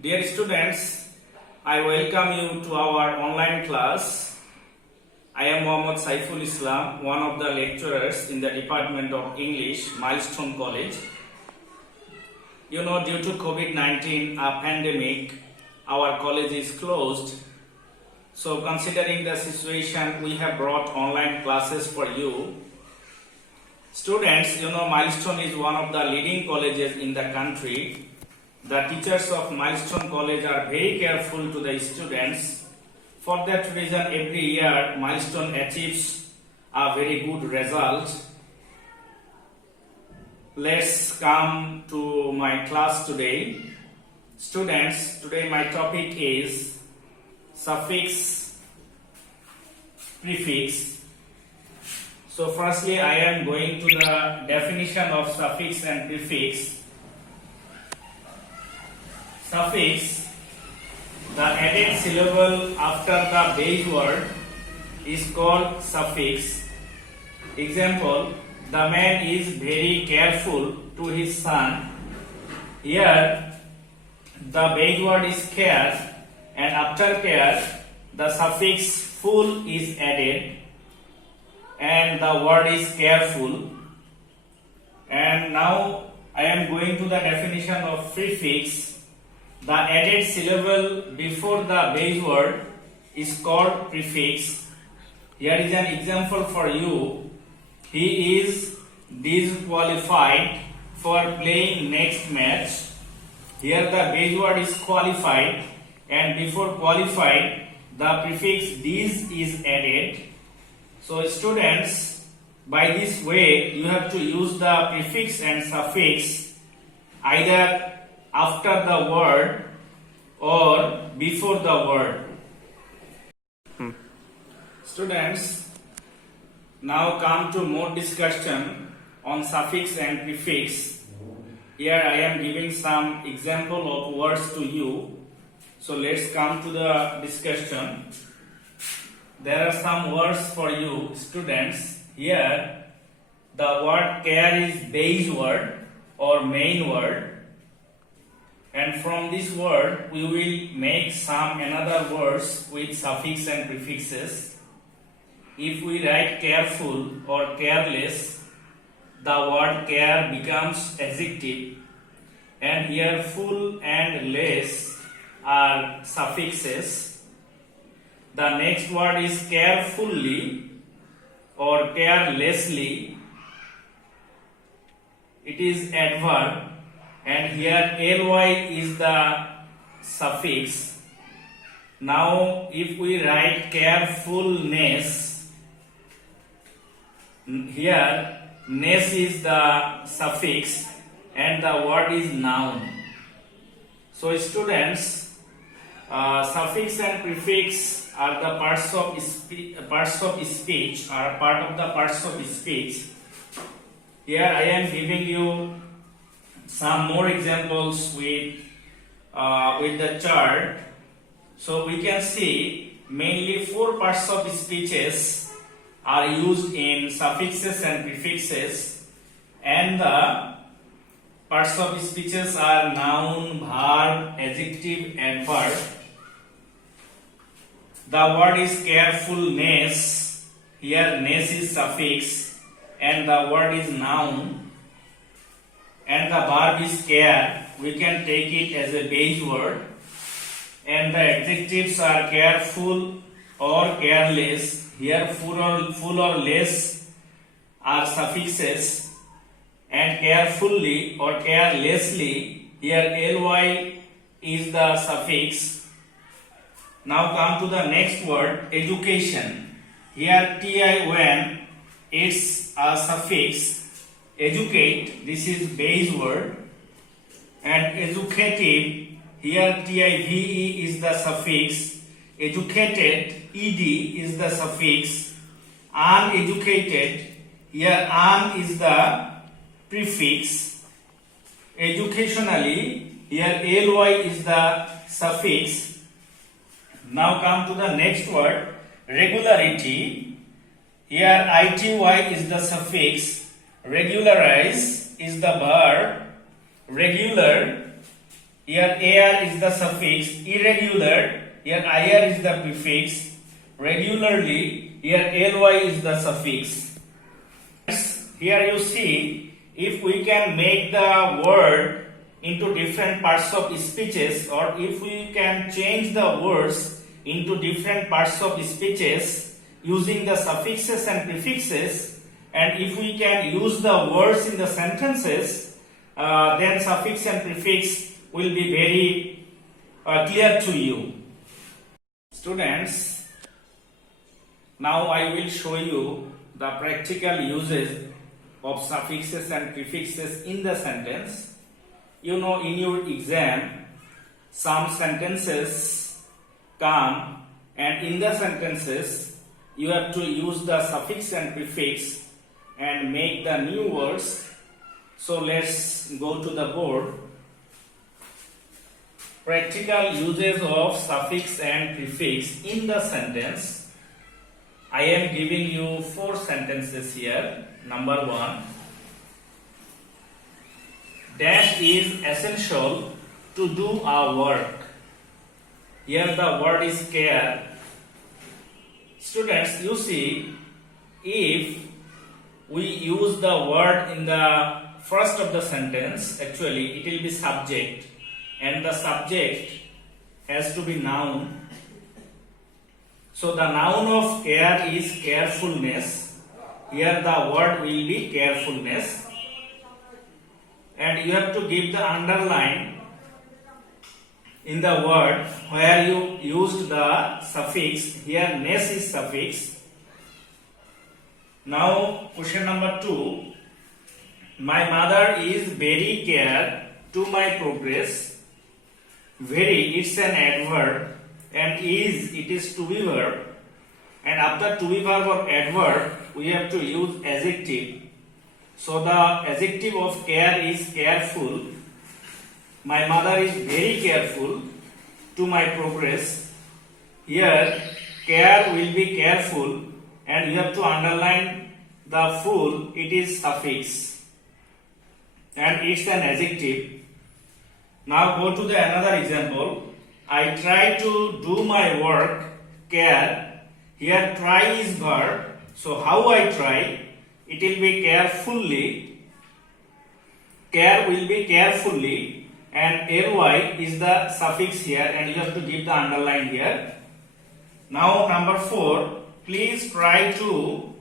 Dear students, I welcome you to our online class. I am Mohammad Saiful Islam, one of the lecturers in the Department of English, Milestone College. You know, due to COVID-19 pandemic, our college is closed. So considering the situation, we have brought online classes for you. Students, you know, Milestone is one of the leading colleges in the country. The teachers of Milestone College are very careful to the students. For that reason, every year Milestone achieves a very good result. Let's come to my class today. Students, today my topic is suffix, prefix. So firstly, I am going to the definition of suffix and prefix. Suffix, the added syllable after the base word, is called suffix. Example, the man is very careful to his son. Here, the base word is care, and after care, the suffix full is added, and the word is careful. And now I am going to the definition of prefix. The added syllable before the base word is called prefix. Here is an example for you. He is disqualified for playing next match. Here the base word is qualified, and before qualified the prefix dis is added. So students, by this way you have to use the prefix and suffix either after the word or before the word. Students, now come to more discussion on suffix and prefix. Here I am giving some example of words to you. So let's come to the discussion. There are some words for you, students. Here the word care is base word or main word. And from this word, we will make some another words with suffix and prefixes. If we write careful or careless, the word care becomes adjective. And here full and less are suffixes. The next word is carefully or carelessly. It is adverb. And here ly is the suffix. Now if we write carefulness, here ness is the suffix and the word is noun. So students, suffix and prefix are the parts of speech, are part of the parts of speech. Here I am giving you some more examples with the chart. So we can see mainly four parts of speeches are used in suffixes and prefixes, and the parts of speeches are noun, verb, adjective and verb. The word is carefulness. Here ness is suffix and the word is noun. And the verb is care. We can take it as a base word. And the adjectives are careful or careless. Here full or less are suffixes. And carefully or carelessly, here ly is the suffix. Now come to the next word, education. Here tin, it's a suffix. Educate, this is base word, and educative, here tive is the suffix. Educated, ed is the suffix. Uneducated, here un is the prefix. Educationally, here ly is the suffix. Now come to the next word, regularity. Here ity is the suffix. Regularize is the verb. Regular, Here AR is the suffix, irregular, here IR is the prefix, regularly, here LY is the suffix. Here you see, if we can make the word into different parts of speeches, or if we can change the words into different parts of speeches using the suffixes and prefixes, and if we can use the words in the sentences, then suffix and prefix will be very clear to you. Students, now I will show you the practical uses of suffixes and prefixes in the sentence. You know, in your exam, some sentences come, and in the sentences you have to use the suffix and prefix and make the new words. So let's go to the board. Practical uses of suffix and prefix in the sentence. I am giving you 4 sentences here. Number 1. Dash is essential to do our work. Here the word is care. Students, you see, if we use the word in the first of the sentence, actually it will be subject, and the subject has to be noun. So the noun of care is carefulness. Here the word will be carefulness, and you have to give the underline in the word where you used the suffix. Here ness is suffix. Now question number 2. My mother is very care to my progress. Very, it's an adverb, and is, it is to be verb, and after to be verb or adverb we have to use adjective. So the adjective of care is careful. My mother is very careful to my progress. Here care will be careful, and you have to underline the full, it is suffix, and it's an adjective. Now go to the another example. I try to do my work, care. Here try is verb. So how I try? It will be carefully. Care will be carefully, and ly is the suffix here, and you have to give the underline here. Now number 4. Please try to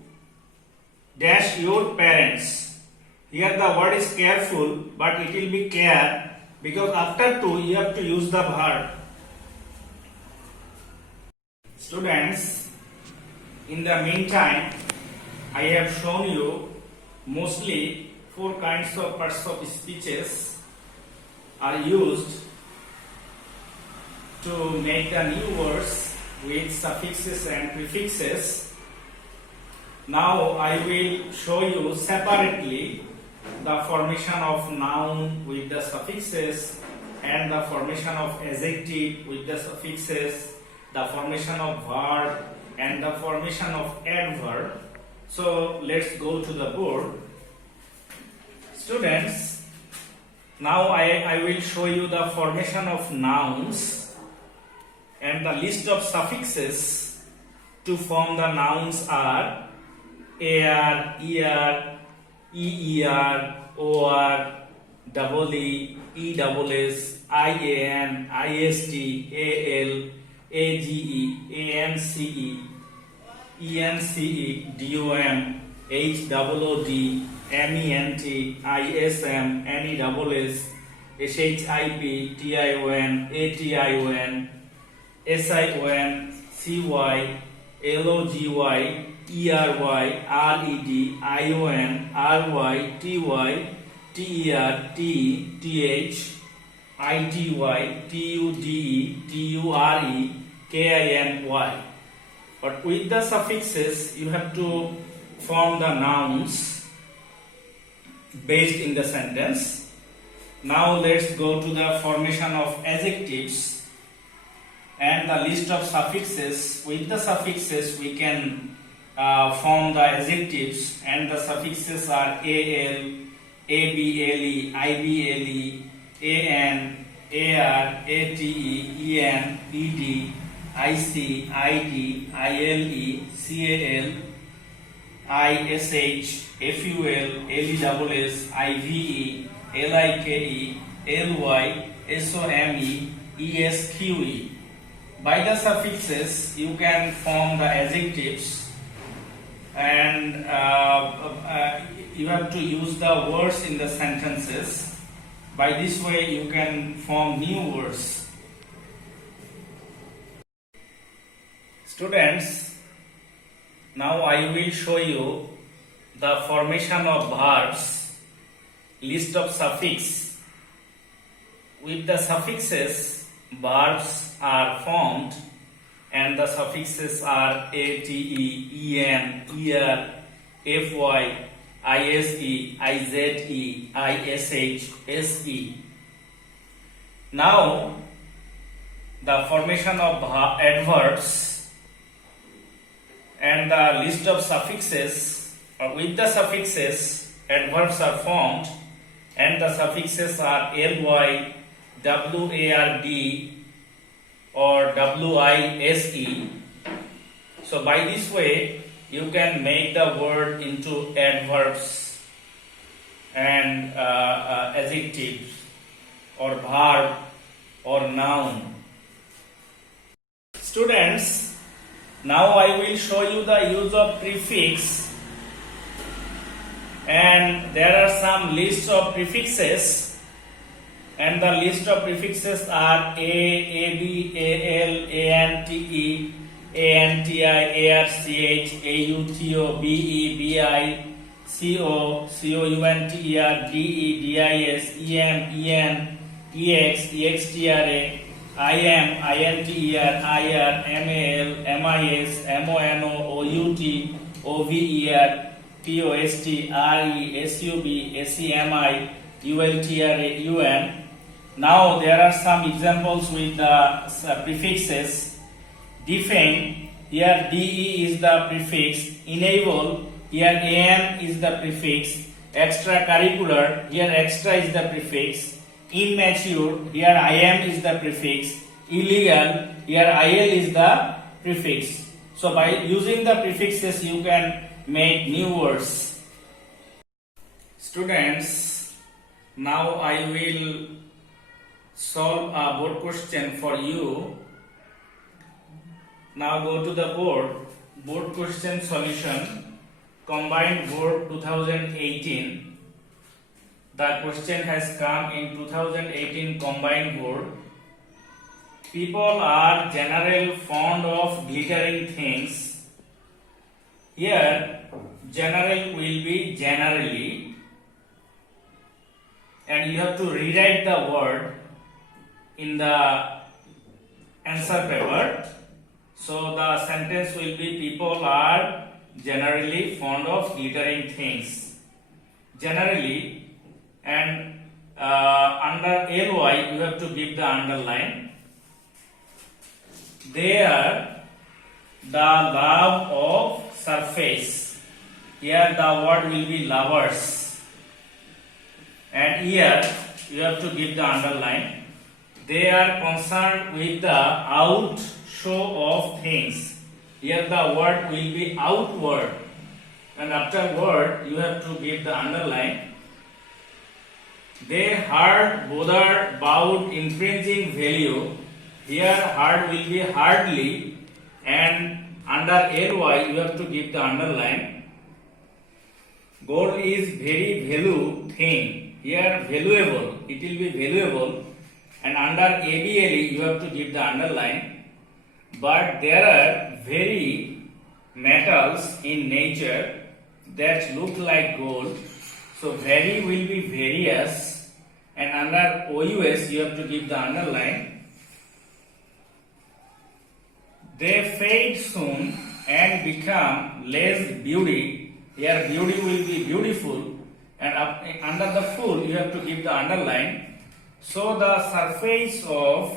dash your parents. Here the word is careful, but it will be care, because after to you have to use the verb. Students, in the meantime, I have shown you mostly 4 kinds of parts of speeches are used to make the new words with suffixes and prefixes. Now I will show you separately the formation of noun with the suffixes, and the formation of adjective with the suffixes, the formation of verb, and the formation of adverb. So let's go to the board. Students, now I will show you the formation of nouns, and the list of suffixes to form the nouns are AR, ER, EER, OR, EE, ESS, IAN, IST, AL, AGE, ANCE, ENCE, DOM, HOOD, MENT, ISM, NESS, SHIP, TION, ATION, SION, CY, LOGY, ERY, RED, ION, RY, TY, TER, T, TH, ITY, TUDE, TURE, KINY. But with the suffixes, you have to form the nouns based in the sentence. Now let's go to the formation of adjectives and the list of suffixes. With the suffixes, we can form the adjectives, and the suffixes are AL, ABLE, IBLE, AN, AR, ATE, EN, ED, IC, ID, ILE, CAL, ISH, FUL, LESS, IVE, LIKE, LY, SOME, ESQE. By the suffixes, you can form the adjectives, and you have to use the words in the sentences. By this way, you can form new words. Students, now I will show you the formation of verbs, list of suffix. With the suffixes, verbs are formed, and the suffixes are ate, en, er, fy, ise, ize, ish, se. Now, the formation of adverbs and the list of suffixes, or with the suffixes, adverbs are formed, and the suffixes are ly, ward, or wise. So by this way, you can make the word into adverbs and adjectives, or verb, or noun. Students, now I will show you the use of prefix, and there are some lists of prefixes, and the list of prefixes are ab, al, ante, anti, arch, auto, be, bi, co, counter, de, dis, em, en, ex, extra, im, inter, ir, mal, mis, mono, out, over, tost, re, sub, semi, ultra, un. Now there are some examples with the prefixes. Define, here de is the prefix. Enable, here an is the prefix. Extracurricular, here extra is the prefix. Immature, here im is the prefix. Illegal, here il is the prefix. So by using the prefixes, you can make new words. Students, now I will solve a board question for you. Now go to the board question solution, combined board 2018. The question has come in 2018 combined board. People are generally fond of glittering things. Here, general will be generally, and you have to rewrite the word in the answer paper. So the sentence will be, people are generally fond of glittering things. Generally, and under ly you have to give the underline. They are the love of surface. Here the word will be lovers. And here you have to give the underline. They are concerned with the out show of things. Here the word will be outward, and after word you have to give the underline. They heard, bothered about infringing value. Here hard will be hardly, and under ly you have to give the underline. Gold is very value thing. Here valuable, it will be valuable, and under able you have to give the underline. But there are very metals in nature that look like gold. So very will be various, and under ous you have to give the underline. They fade soon and become less beauty. Here beauty will be beautiful, and under the full you have to give the underline. So the surface of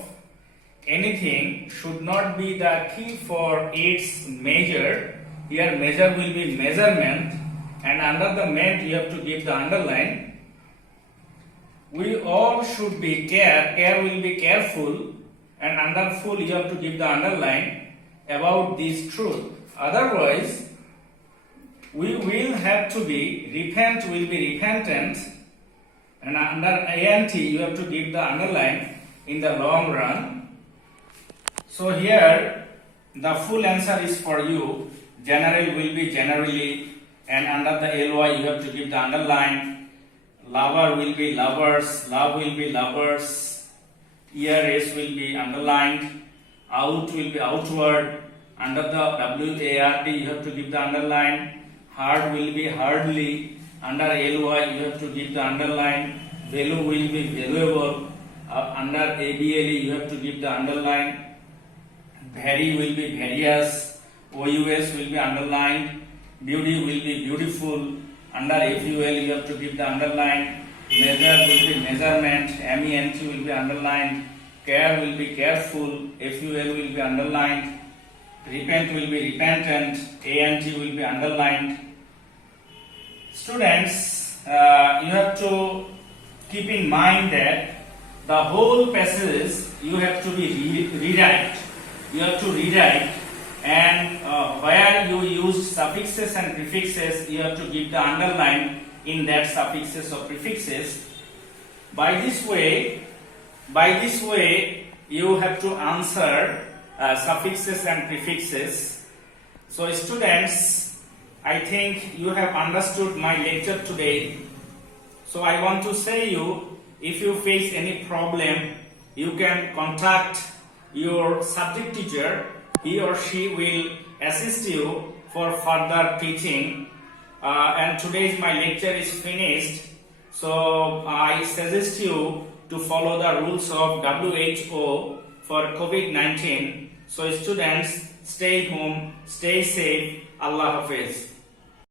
anything should not be the key for its measure. Here measure will be measurement, and under the meant you have to give the underline. we all should be care will be careful, and under full you have to give the underline about this truth. Otherwise, we will have to be, repent will be repentant, and under ANT you have to give the underline in the long run. So here the full answer is for you. General will be generally, and under the LY you have to give the underline. Lover will be lovers, love will be lovers, ERS will be underlined, out will be outward, under the WARD you have to give the underline, hard will be hardly, under LY you have to give the underline, value will be valuable, under ABLE you have to give the underline, vary will be various, OUS will be underlined, beauty will be beautiful, under FUL you have to give the underline, measure will be measurement, MENT will be underlined, care will be careful, FUL will be underlined, repent will be repentant, ANT will be underlined. Students, you have to keep in mind that the whole passage you have to be rewrite. You have to rewrite, and where you use suffixes and prefixes, you have to give the underline in that suffixes or prefixes. By this way, you have to answer suffixes and prefixes. So students, I think you have understood my lecture today. So I want to say you, if you face any problem, you can contact your subject teacher. He or she will assist you for further teaching. And today's my lecture is finished. So I suggest you to follow the rules of WHO for COVID-19. So students, stay home, stay safe. Allah Hafiz.